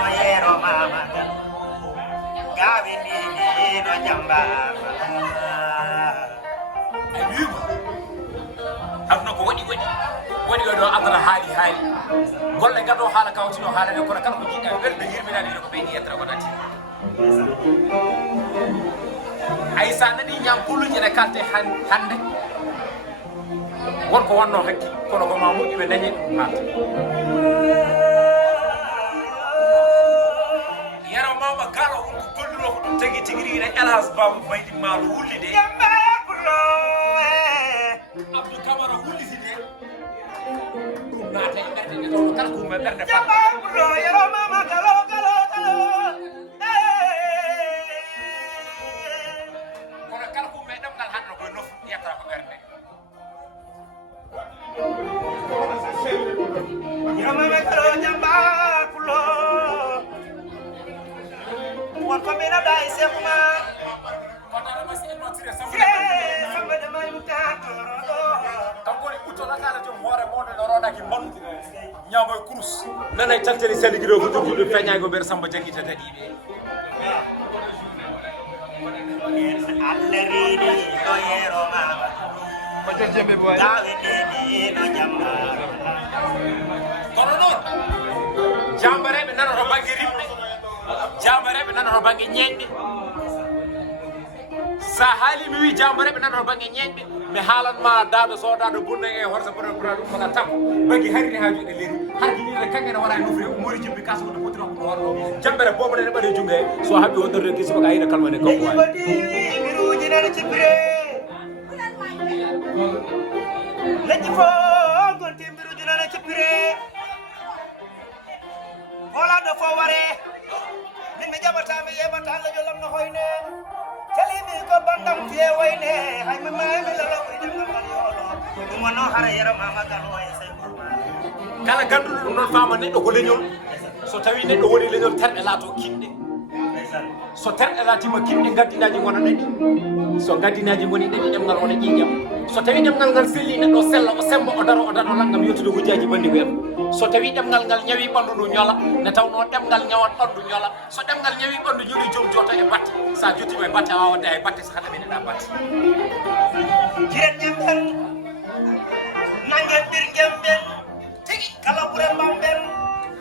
no yero mama gawi ni no jamba ayuba aduna ko wadi do adana haali golle gado haala kawtino haala ne kono kala ko jiida welde yirminani ko beeni yetra ko dati ay sa nani nyam kuluje ne kalte hande wonko wonno hakki kono ko ma moƴƴi ɓe dañi mata yaro mama Gallo wonko golluro ko ɗum tagi tigiri ne elas bam maydi maalo wulli de Abdou Camara wulli si de ɗum naata e ɓerde nde tawno kala ko me ɓerde fa yaro mama Gallo kono kala ko me ɗemgal hande koye nofu yettata ko ɓerde Yamama Gallo jamba kulo won ko mina dai sekuma kodara ma sey no tire samba de may mutato kanko ni utto la kala to hoore modo do rodaki mon nyaamoy kurus nanay tanteli seligido ko jogi do feñay go ber samba jagita tadibe allerini do yero mama ko jembe boy gawe ni no jamba kono non jambareɓe nanoto banggue rimɓe jambareɓe nanoto banggue ñeñɗe sa haali mi wi jambareɓe nanoto banggue ñeñɗe mi haalanma daɗo sodaɗo bunɗe e horsa boɗo ɓura ɗum mala tam banggue harine ha juɗe leydi harjinide kankene wona nufre mori jimbi kaso ko potino ko horno jambere boɓole ne ɓaɗe junge so haɓi wondorde kisiba ka yina kalmane kanko wawi miruji nana cipire leji fo gonti miruji nana cipire hola do fo ware min mi jabata mi yebata Allah jolam no hoyne calimi ko bandam tie wayne hay mi may mi lalo ko jangam ngal yolo dum wono hara yero mama Gallo e sey kala ganduɗo ɗum noon fama neɗɗo ko leñol so tawi neɗɗo woni leñol terɗe laato kinɗe so terɗe laatima kinɗe gaddinaji gona ɗaɗi so gaddinaji goni ɗaɗi ɗemgal wona ƴiƴam so tawi ɗemgal ngal selli neɗɗo sella o semba o daro langgam yettude hujjaji bandi ko en so tawi ɗemgal ngal ñawi ɓandu ndu ñola ne tawno ɗemgal ñawat ɓandu ñola so ɗemgal ñawi ɓandu ñoli joom jota e batte sa jottima e batte a wawa wadde e batte so haɗa meneɗa batte jiren ñemben nangen bir gemben tigi kala ɓure mbamben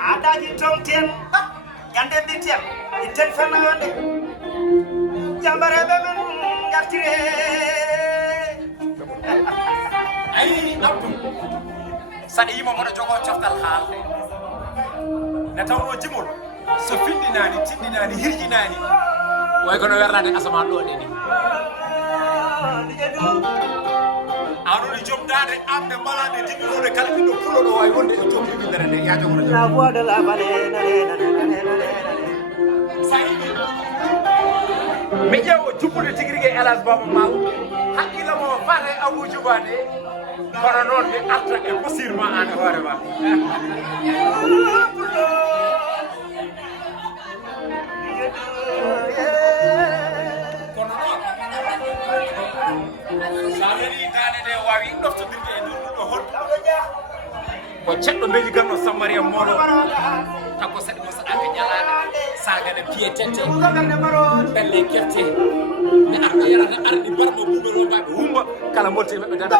aadaji tongten yande mbiten itten fenande jambareɓe men gartire ayi Abdou saɗa yima moɗo jogo coftal haalde ne tawno jimol so findinani tindinani hirjinani way kono wernade asaman ɗo ɗe ni aɗoni joom dade amde mbalade dimminode kala ɓiɗɗo pulo ɗo wawi wonde e joom ɗiɗindere nde ya jogono la voix de la vallée sa yimi mi ƴeewo jubbude tigi rigui Elage Baba Maal haqqillamo fate Abou Dioubade kono noon mi arta e basirma an e hoore ma kono noon sa woni dane nde wawi ɗoftodirde e ndurɗuɗo hoddu ko ceɗɗo beeli ganno Sammariya Molo takko saɗi mo saɗaka ñalade sagane piétete belle kerte mi arɗo yarata ardi barɗo buɓero mbaɓe humba kala moltiri maɓɓe dada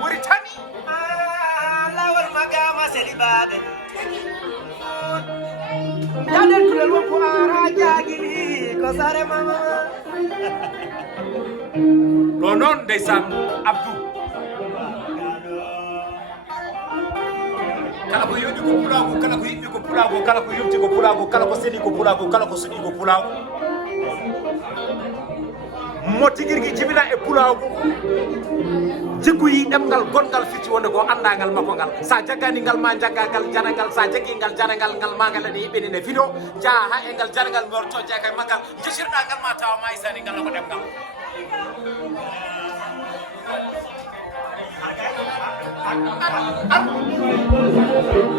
wori tami lawol magama seli baɓe jaɗel kulel wonko ara jagiri ko sare mama ɗo noon ndeysan Abdou kala ko yoɗi ko pulago kala ko yiɗɗi ko pulago kala ko yumti ko pulago kala ko seli ko pulago kala ko suɗi ko pulago mo tiguirgui jibina e pulago jiggoyi ɗemgal gongal fitti wonde ko andagal makko ngal sa jaggani ngal ma jaggagal janagal sa jaggi ngal janagal ngal magal ene yiɓɓenine fiɗo jaa ha e ngal janagal mi warto jeeka e maggal jessirɗa ngal ma tawa ma isani ngal ko ɗemgal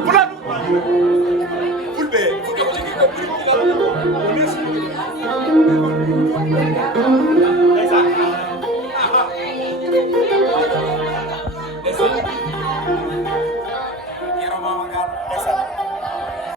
Pulan